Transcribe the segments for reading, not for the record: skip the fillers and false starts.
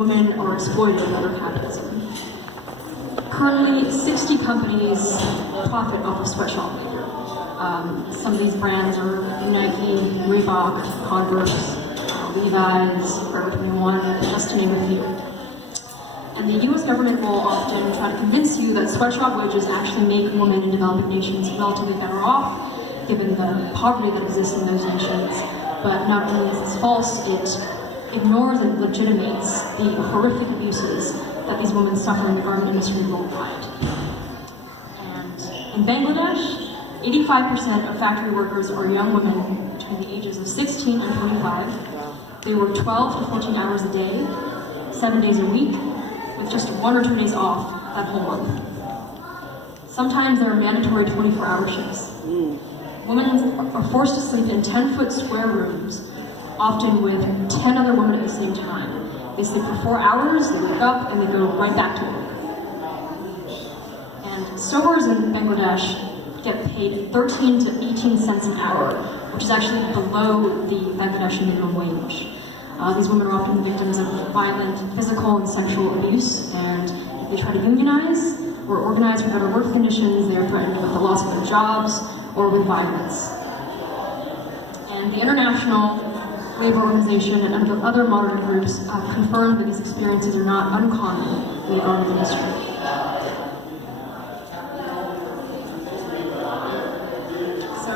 women are exploited under capitalism. Currently, 60 companies profit off of sweatshop labor. Some of these brands are Nike, Reebok, Converse, Levi's, Pt.1, just to name a few. And the US government will often try to convince you that sweatshop wages actually make women in developing nations relatively better off, given the poverty that exists in those nations. But not only is this false, it ignores and legitimates the horrific abuses that these women suffer in the garment industry worldwide. And in Bangladesh, 85% of factory workers are young women between the ages of 16 and 25. They work 12 to 14 hours a day, 7 days a week, with just 1 or 2 days off that whole month. Sometimes there are mandatory 24-hour shifts. Women are forced to sleep in 10-foot square rooms, often with 10 other women at the same time. They sleep for 4 hours, they wake up, and they go right back to work. And sewers in Bangladesh get paid 13 to 18 cents an hour, which is actually below the Bangladeshi minimum wage. These women are often victims of violent physical and sexual abuse, and if they try to unionize or organize for better work conditions, they are threatened with the loss of their jobs or with violence. And the International Labor Organization and other modern groups have confirmed that these experiences are not uncommon in the garment industry. So,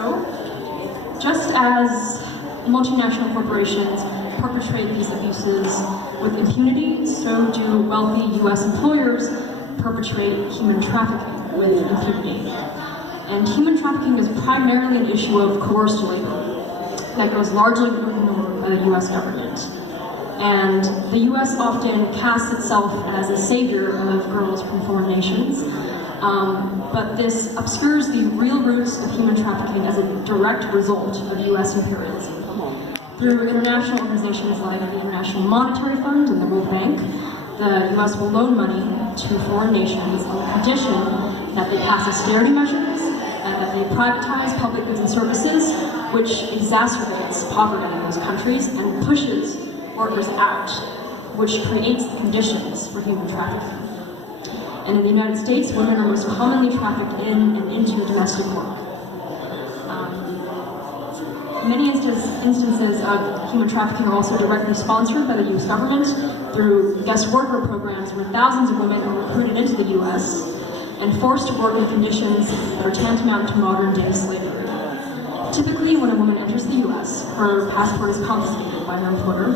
just as multinational corporations perpetrate these abuses with impunity, so do wealthy US employers perpetrate human trafficking with impunity. And human trafficking is primarily an issue of coerced labor that goes largely ignored by the US government. And the US often casts itself as a savior of girls from foreign nations, but this obscures the real roots of human trafficking as a direct result of US imperialism. Through international organizations like the International Monetary Fund and the World Bank, the US will loan money to foreign nations on the condition that they pass austerity measures and that they privatize public goods and services, which exacerbates poverty in those countries and pushes workers out, which creates the conditions for human trafficking. And in the United States, women are most commonly trafficked in and into domestic work. Many instances of human trafficking are also directly sponsored by the US government through guest worker programs where thousands of women are recruited into the US and forced to work in conditions that are tantamount to modern-day slavery. Typically, when a woman enters the US, her passport is confiscated by her employer.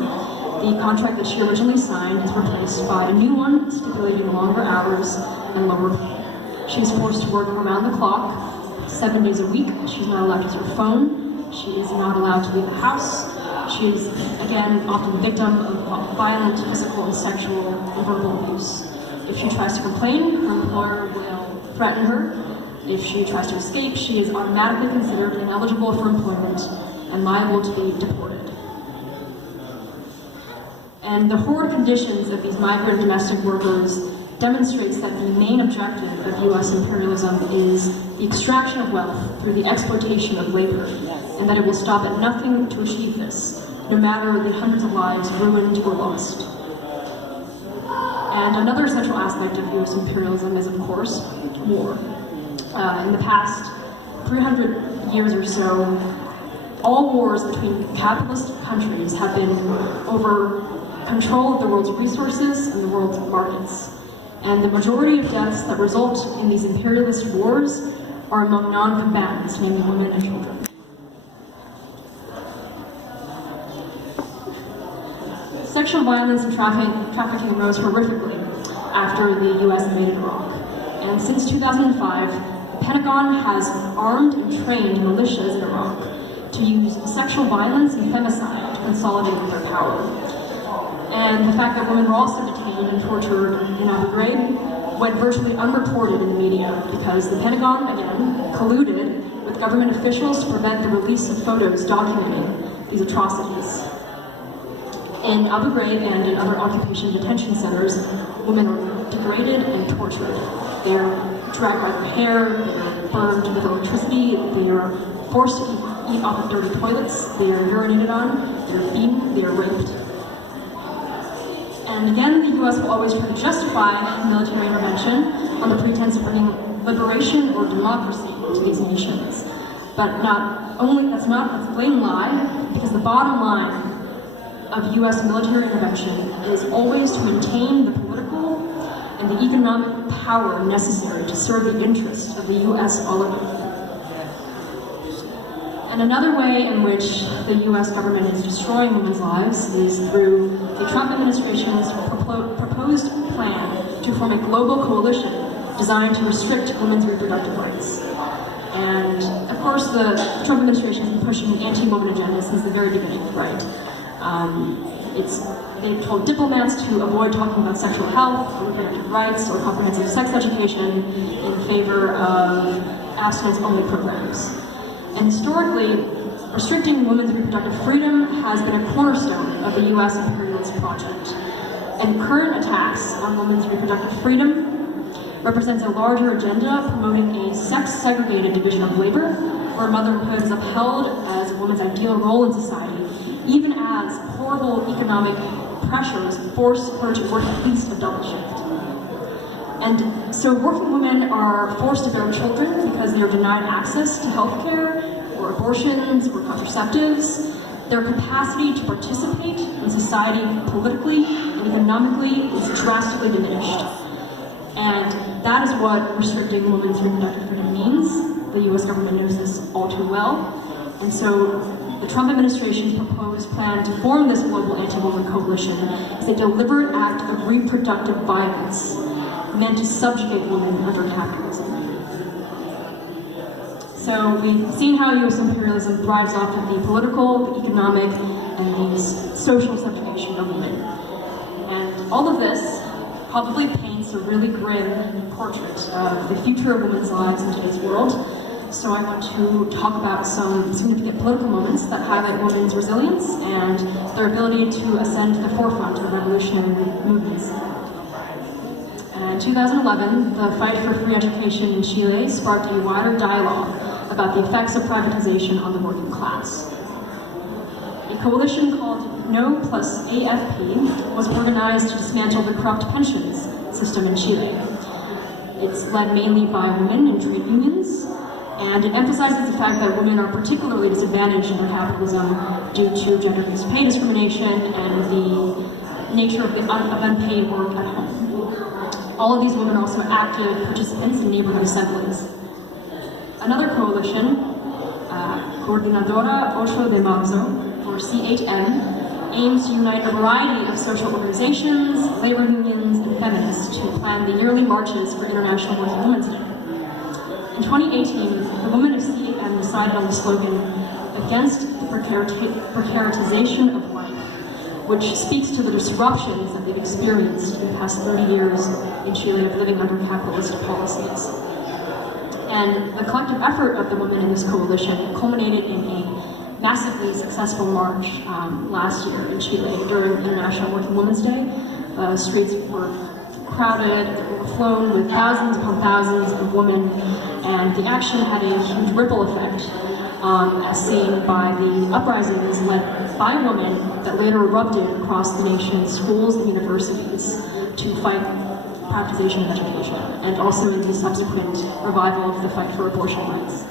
The contract that she originally signed is replaced by a new one stipulating longer hours and lower pay. She is forced to work around the clock, 7 days a week. She's not allowed to use her phone. She is not allowed to leave the house. She is, again, often the victim of violent physical and sexual and verbal abuse. If she tries to complain, her employer will threaten her. If she tries to escape, she is automatically considered ineligible for employment and liable to be deported. And the horrid conditions of these migrant domestic workers demonstrates that the main objective of US imperialism is the extraction of wealth through the exploitation of labor, and that it will stop at nothing to achieve this, no matter the hundreds of lives ruined or lost. And another central aspect of US imperialism is, of course, war. In the past 300 years or so, all wars between capitalist countries have been over control of the world's resources and the world's markets. And the majority of deaths that result in these imperialist wars are among non-combatants, namely women and children. Sexual violence and trafficking rose horrifically after the US invaded Iraq. And since 2005, the Pentagon has armed and trained militias in Iraq to use sexual violence and femicide to consolidate their power. And the fact that women were also detained and tortured in Abu Ghraib went virtually unreported in the media because the Pentagon, again, colluded with government officials to prevent the release of photos documenting these atrocities. In Abu Ghraib and in other occupation detention centers, women are degraded and tortured. They are dragged by their hair, they are burned with electricity, they are forced to eat off of dirty toilets, they are urinated on, they are beaten, they are raped. And again, the US will always try to justify military intervention on the pretense of bringing liberation or democracy to these nations. But that's a blatant lie, because the bottom line of US military intervention is always to maintain the political and the economic power necessary to serve the interests of the US oligarchy. And another way in which the US government is destroying women's lives is through the Trump administration's proposed plan to form a global coalition designed to restrict women's reproductive rights. And of course, the Trump administration has been pushing an anti-woman agenda since the very beginning, right? They've told diplomats to avoid talking about sexual health, or reproductive rights, or comprehensive sex education in favor of abstinence-only programs. And historically, restricting women's reproductive freedom has been a cornerstone of the US imperialist project. And current attacks on women's reproductive freedom represents a larger agenda promoting a sex-segregated division of labor, where motherhood is upheld as a woman's ideal role in society, even as horrible economic pressures force her to work at least a double shift. And so working women are forced to bear children because they are denied access to healthcare, or abortions, or contraceptives. Their capacity to participate in society politically and economically is drastically diminished. And that is what restricting women's reproductive freedom means. The US government knows this all too well. And so the Trump administration's proposed plan to form this global anti-woman coalition is a deliberate act of reproductive violence meant to subjugate women under capitalism. So we've seen how US imperialism thrives off of the political, the economic, and the social subjugation of women. And all of this probably paints a really grim portrait of the future of women's lives in today's world. So I want to talk about some significant political moments that highlight women's resilience and their ability to ascend to the forefront of revolutionary movements. In 2011, the fight for free education in Chile sparked a wider dialogue about the effects of privatization on the working class. A coalition called No Plus AFP was organized to dismantle the corrupt pensions system in Chile. It's led mainly by women in trade unions, and it emphasizes the fact that women are particularly disadvantaged under capitalism due to gender-based pay discrimination and the nature of unpaid work at home. All of these women are also active participants in neighborhood assemblies. Another coalition, Coordinadora 8 de Marzo, or C8M, aims to unite a variety of social organizations, labor unions, and feminists to plan the yearly marches for International Working Women's Day. In 2018, the women of C8M decided on the slogan, "Against the precaritization of life," which speaks to the disruptions that they've experienced in the past 30 years in Chile of living under capitalist policies. And the collective effort of the women in this coalition culminated in a massively successful march last year in Chile during International Working Women's Day. The streets were crowded, overflown with thousands upon thousands of women, and the action had a huge ripple effect, as seen by the uprisings led by women that later erupted across the nation's schools and universities to fight privatization of education, and also in the subsequent revival of the fight for abortion rights.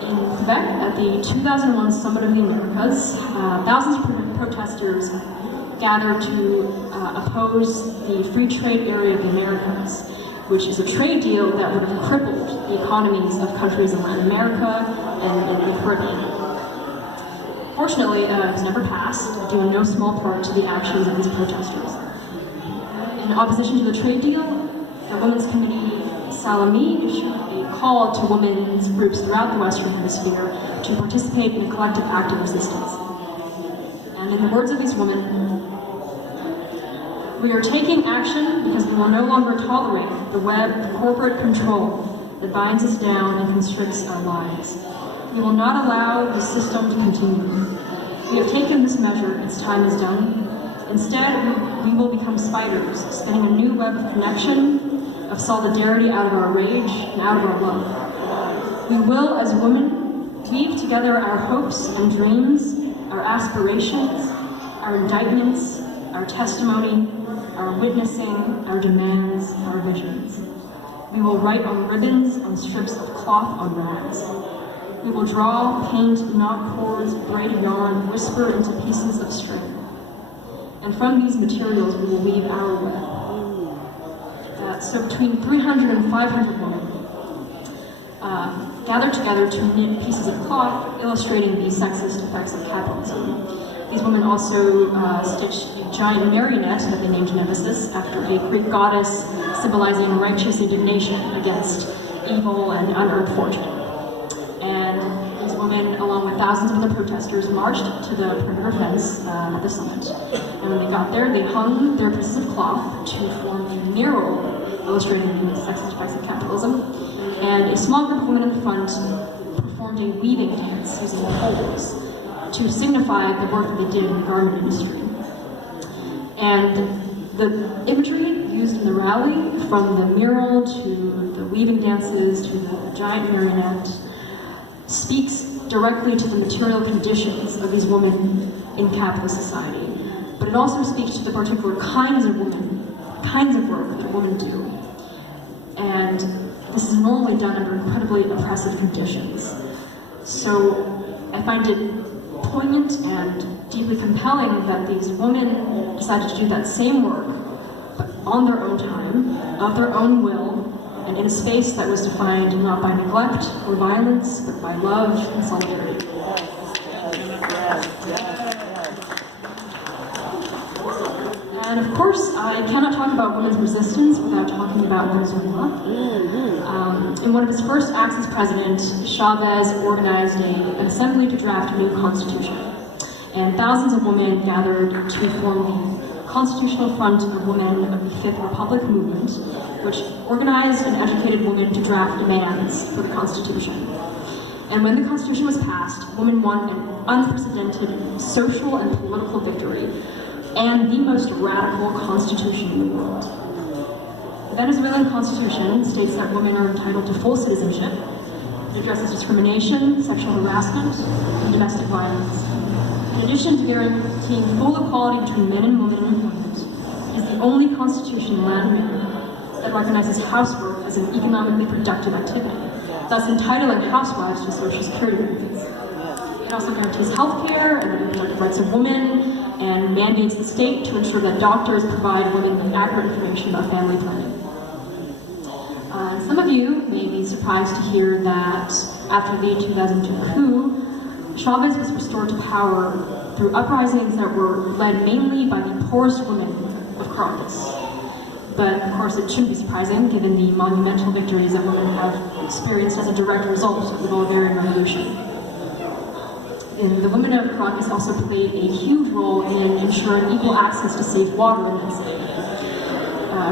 In Quebec, at the 2001 Summit of the Americas, thousands of protesters gathered to oppose the Free Trade Area of the Americas, which is a trade deal that would have crippled the economies of countries in Latin America and the Caribbean. Fortunately, it was never passed, due in no small part to the actions of these protesters. In opposition to the trade deal, the Women's Committee Salami issued a call to women's groups throughout the Western Hemisphere to participate in a collective act of resistance. And in the words of these women, "We are taking action because we will no longer tolerate the web of corporate control that binds us down and constricts our lives. We will not allow the system to continue. We have taken this measure, its time is done. Instead, we will become spiders, spinning a new web of connection, of solidarity out of our rage and out of our love. We will, as women, weave together our hopes and dreams, our aspirations, our indictments, our testimony, our witnessing, our demands, our visions. We will write on ribbons, on strips of cloth, on rags. We will draw, paint, knot cords, braid yarn, whisper into pieces of string. And from these materials we will weave our web. So between 300 and 500 women gathered together to knit pieces of cloth illustrating the sexist effects of capitalism. These women also stitched a giant marionette that they named Nemesis after a Greek goddess symbolizing righteous indignation against evil and unearned fortune. And these women, along with thousands of other protesters, marched to the perimeter fence at the summit. And when they got there, they hung their pieces of cloth to form a mural illustrating the sexist effects of capitalism. And a small group of women in the front performed a weaving dance using poles to signify the work that they did in the garment industry. And the imagery used in the rally, from the mural to the weaving dances to the giant marionette, speaks directly to the material conditions of these women in capitalist society. But it also speaks to the particular kinds of women, kinds of work that women do. And this is normally done under incredibly oppressive conditions. So I find it poignant and deeply compelling that these women decided to do that same work, but on their own time, of their own will, and in a space that was defined not by neglect or violence, but by love and solidarity. And of course, I cannot talk about women's resistance without talking about Venezuela. In one of his first acts as president, Chavez organized an assembly to draft a new constitution. And thousands of women gathered to form the Constitutional Front of Women of the Fifth Republic movement, which organized and educated women to draft demands for the Constitution. And when the Constitution was passed, women won an unprecedented social and political victory, and the most radical constitution in the world. The Venezuelan Constitution states that women are entitled to full citizenship. It addresses discrimination, sexual harassment, and domestic violence. In addition to guaranteeing full equality between men and women in employment, it is the only constitution in Latin America that recognizes housework as an economically productive activity, thus entitling housewives to Social Security benefits. It also guarantees health care and the reproductive rights of women, and mandates the state to ensure that doctors provide women with accurate information about family planning. Some of you may be surprised to hear that after the 2002 coup, Chavez was restored to power through uprisings that were led mainly by the poorest women of Caracas. But of course it shouldn't be surprising given the monumental victories that women have experienced as a direct result of the Bolivarian Revolution. And the women of Caracas also played a huge role in ensuring equal access to safe water in that city.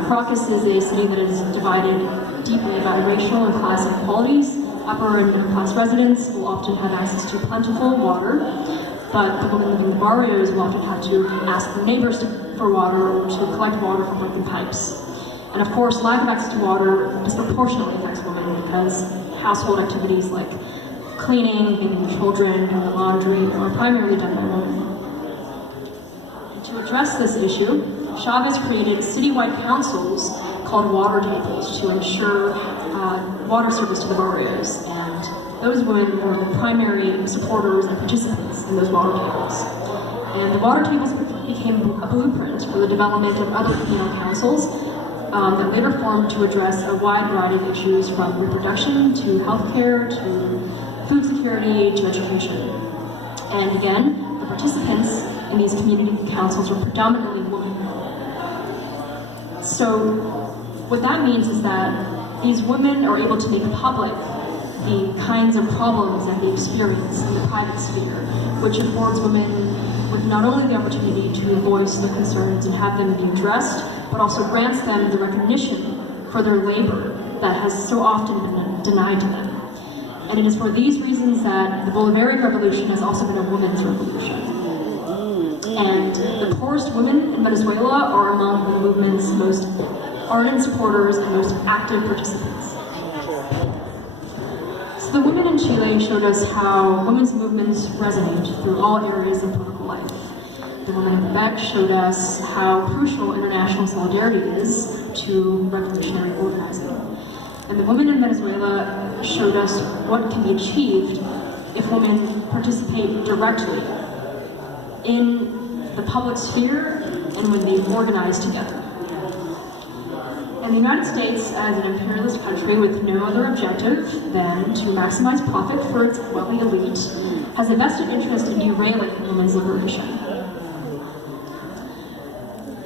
Caracas is a city that is divided deeply by racial and class inequalities. Upper and middle class residents will often have access to plentiful water, but the women living in the barrios will often have to ask their neighbors for water or to collect water from broken pipes. And of course, lack of access to water disproportionately affects women because household activities like cleaning, bathing children, and laundry are primarily done by women. And to address this issue, Chavez created citywide councils called water tables to ensure water service to the barrios, and those women were the primary supporters and participants in those water tables. And the water tables became a blueprint for the development of other communal councils that later formed to address a wide variety of issues from reproduction to healthcare to food security to education. And again, the participants in these community councils were predominantly women. So what that means is that these women are able to make public the kinds of problems that they experience in the private sphere, which affords women with not only the opportunity to voice their concerns and have them be addressed, but also grants them the recognition for their labor that has so often been denied to them. And it is for these reasons that the Bolivarian Revolution has also been a women's revolution. And the poorest women in Venezuela are among the movement's most ardent supporters and most active participants. So the women in Chile showed us how women's movements resonate through all areas of political life. The women in Quebec showed us how crucial international solidarity is to revolutionary organizing. And the women in Venezuela showed us what can be achieved if women participate directly in the public sphere and when they organize together. And the United States, as an imperialist country with no other objective than to maximize profit for its wealthy elite, has a vested interest in derailing women's liberation.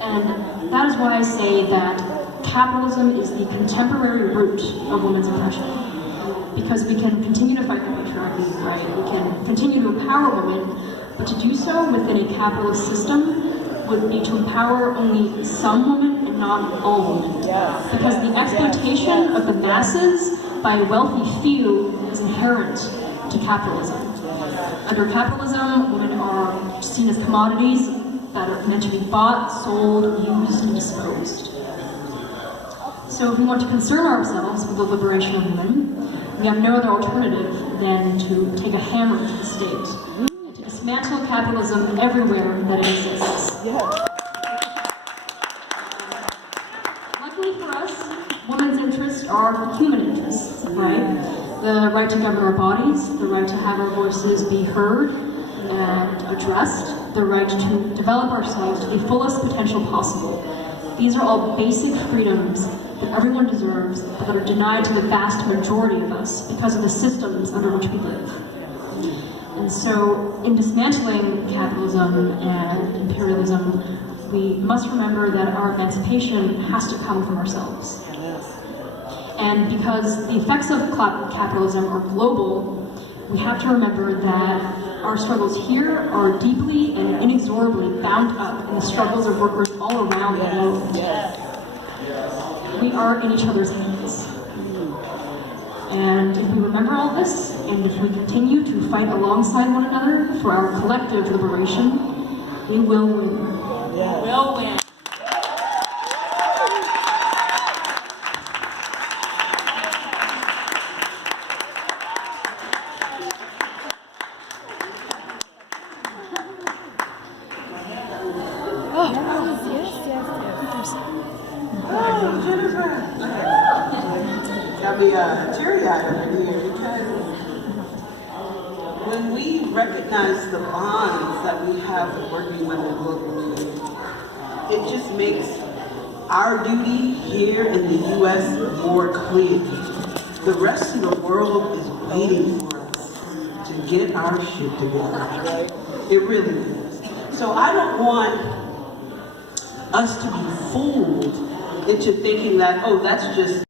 And that is why I say that capitalism is the contemporary root of women's oppression. Because we can continue to fight the patriarchy, right? We can continue to empower women, but to do so within a capitalist system would be to empower only some women and not all women. Because the exploitation of the masses by a wealthy few is inherent to capitalism. Under capitalism, women are seen as commodities that are meant to be bought, sold, used, and disposed. So if we want to concern ourselves with the liberation of women, we have no other alternative than to take a hammer to the state and to dismantle capitalism everywhere that it exists. Luckily for us, women's interests are human interests, right? The right to govern our bodies, the right to have our voices be heard and addressed, the right to develop ourselves to the fullest potential possible. These are all basic freedoms that everyone deserves, but that are denied to the vast majority of us because of the systems under which we live. And so, in dismantling capitalism and imperialism, we must remember that our emancipation has to come from ourselves. And because the effects of capitalism are global, we have to remember that our struggles here are deeply and inexorably bound up in the struggles of workers all around the world. We are in each other's hands. And if we remember all this, and if we continue to fight alongside one another for our collective liberation, we will win. We'll win. Oh, Jennifer. Got me teary-eyed over here because when we recognize the bonds that we have with working women globally, it just makes our duty here in the U.S. more clear. The rest of the world is waiting for us to get our shit together. It really is. So I don't want us to be fooled into thinking that, oh, that's just